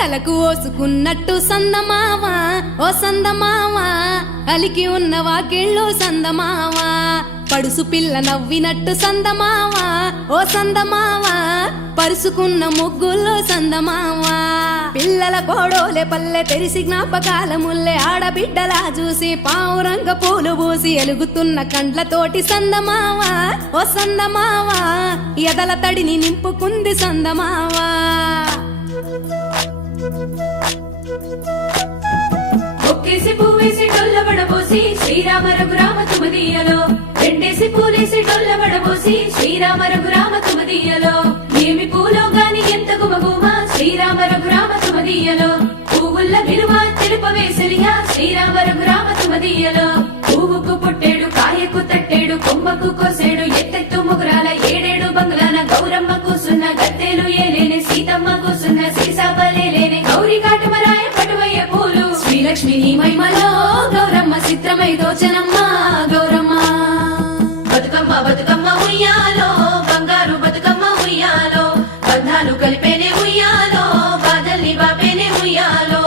తలకు ఓసుకున్నట్టు సందమావా ఓ సందమావా అలికి ఉన్న వాకిళ్ళు సందమావా పడుసు పిల్ల నవ్వినట్టు సందమావా ఓ సందమావా పరుసుకున్న ముగ్గుల్లో సందమావా పిల్లల కోడోలే పల్లె తెరిసి జ్ఞాపకాల ముల్లె ఆడబిడ్డలా చూసి పావురంగ పూలు పూసి ఎలుగుతున్న కండ్లతోటి సందమావా ఓ సందమావా ఎదల తడిని నింపుకుంది సందమావా ఒక్కేసి పువ్వేసి డొల్లబడబోసి శ్రీరామ రఘురామ తుమదీయలో రెండేసి పూలేసి డొల్లబడబోసి శ్రీరామ రఘురామ తుమదీయలో ఏమి పూలో గాని ఎంత గుమగుమ శ్రీరామ రఘురామ తుమదీయలో పువ్వుల్ల విలువ తెలుపవేసలిగా శ్రీరామ రఘురామ తుమదీయలో పువ్వుకు పుట్టేడు కాయకు తట్టేడు కొమ్మకు కోసేడు ఎత్తెత్తు ముగురాల ఏడేడు బంగ్లాన గౌరమ్మ కూసున్న గత్తెలు ఏలేని సీతమ్మ కూసున్న సీసాబలేలేని గౌరీ కాటమరాయ పటువయ్య పూలు శ్రీలక్ష్మి నీ మహిమలో గౌరమ్మ చిత్రమై దోచనమ్మ గౌరమ్మ బతుకమ్మ బతుకమ్మ ఉయ్యాలో బంగారు బతుకమ్మ ఉయ్యాలో బంధాలు కలిపేనే ఉయ్యాలో బాధల్ని బాపేనే ఉయ్యాలో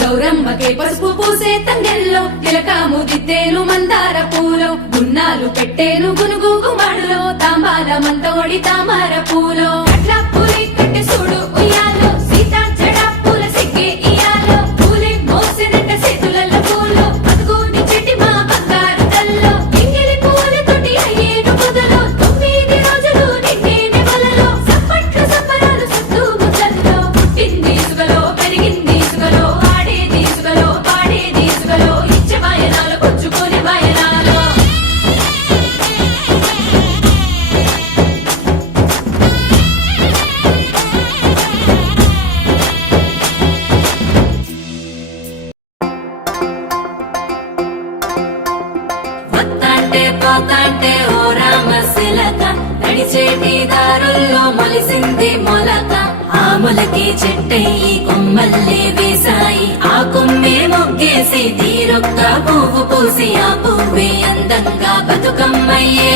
గౌరమ్మకే పసుపు పూసే తంగెల్లో తిలకాము దిద్దేను మందార పూలో గున్నాలు పెట్టేను గునుగు గుమాడులో తాంబాల మంతోడి తామర పూలో అట్లా పూలి కట్టె చూడు ఉయ్యాలో సీతా జడ పూల సిగ్గే ఇయాలో పూలే మోసినట్ట చేతులలో పూలో బతుకుని చెట్టి మా బంగారు తల్లో ఎంగిలి పూలతోటి అయ్యేను పొదలో 9 రోజులు నిండేనే వలలో సప్పట్లు సప్పరాలు సత్తు ముచ్చల్లో పుట్టింది సుగలో పెరిగింది సుగలో పోతాంటే ఓ రామశిలక నడిచేటి దారుల్లో మొలిసింది మొలక ఆ మొలకి చెట్టయి కొమ్మల్లే వేసాయి ఆ కొమ్మే మొగ్గేసి తీరొక్క పువ్వు పూసి ఆ పువ్వే అందంగా బతుకమ్మయ్యే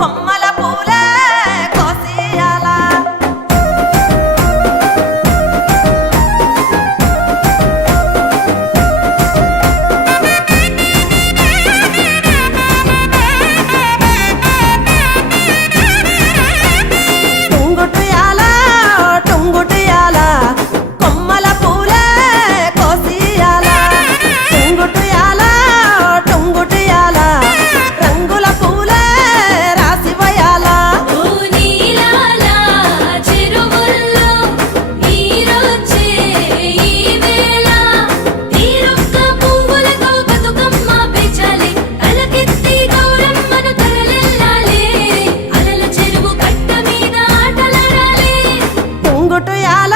కొమ్మల పూలే కోసియాలా టుంగుటు యాల